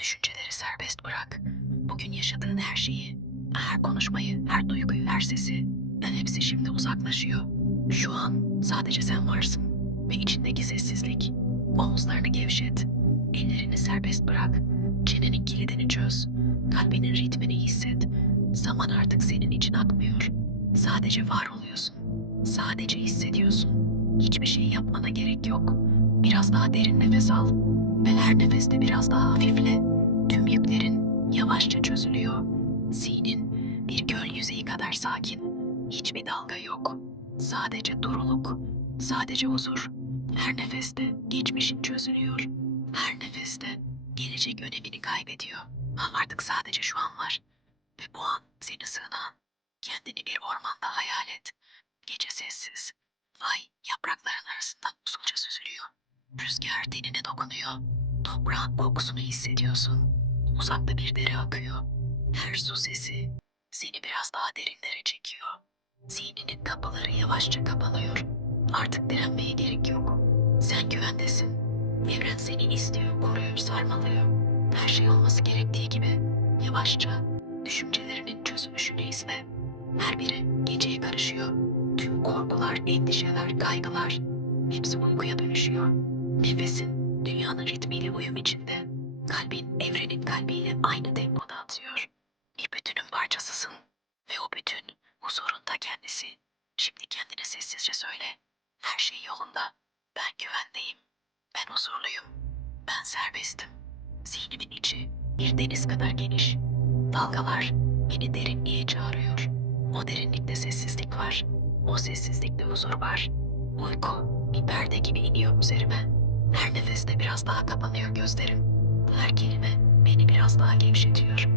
düşünceleri serbest bırak. Bugün yaşadığın her şeyi, her konuşmayı, her duyguyu, her sesi, ben hepsi şimdi uzaklaşıyor. Şu an sadece sen varsın ve içindeki sessizlik. Omuzlarını gevşet, ellerini serbest bırak, çenenin kilidini çöz, kalbinin ritmini hisset. Zaman artık senin için akmıyor. Sadece var oluyorsun. Sadece hissediyorsun. Hiçbir şey yapmana gerek yok. Biraz daha derin nefes al ve her nefeste biraz daha hafifle. Tüm yüklerin yavaşça çözülüyor. Zihnin bir göl yüzeyi kadar sakin. Hiçbir dalga yok. Sadece duruluk, sadece huzur. Her nefeste geçmişin çözülüyor. Her nefeste gelecek önemini kaybediyor. Ama artık sadece şu an var. Ve bu an seni sığınan. Kendini bir ormanda hayal et. Gece sessiz. Ay yaprakların arasından usulca süzülüyor. Tenine dokunuyor. Toprağın kokusunu hissediyorsun. Uzakta bir dere akıyor. Her su sesi seni biraz daha derinlere çekiyor. Zihninin kapıları yavaşça kapanıyor. Artık direnmeye gerek yok. Sen güvendesin. Evren seni istiyor, koruyor, sarmalıyor. Her şey olması gerektiği gibi. Yavaşça düşüncelerinin çözülüşünü izle. Her biri geceye karışıyor. Tüm korkular, endişeler, kaygılar hepsi uykuya dönüşüyor. Nefesin dünyanın ritmiyle uyum içinde. Kalbin evrenin kalbiyle aynı tempoda atıyor. Bir bütünün parçasısın. Ve o bütün huzurun da kendisi. Şimdi kendine sessizce söyle. Her şey yolunda. Ben güvendeyim. Ben huzurluyum. Ben serbestim. Zihnimin içi bir deniz kadar geniş. Dalgalar beni derinliğe çağırıyor. O derinlikte sessizlik var. O sessizlikte huzur var. Uyku bir perde gibi iniyor üzerime. Her nefeste biraz daha kapanıyor gözlerim. Her kelime beni biraz daha gevşetiyor.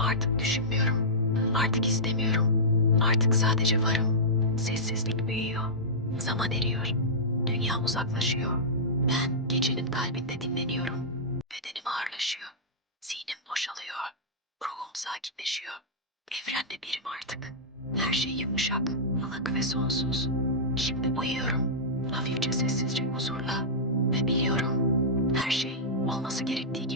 Artık düşünmüyorum. Artık istemiyorum. Artık sadece varım. Sessizlik büyüyor. Zaman eriyor. Dünya uzaklaşıyor. Ben gecenin kalbinde dinleniyorum. Bedenim ağırlaşıyor. Zihnim boşalıyor. Ruhum sakinleşiyor. Evrenle birim artık. Her şey yumuşak, ılık ve sonsuz. Şimdi uyuyorum. Hafifçe sessizce huzurla. Olması gerektiği gibi.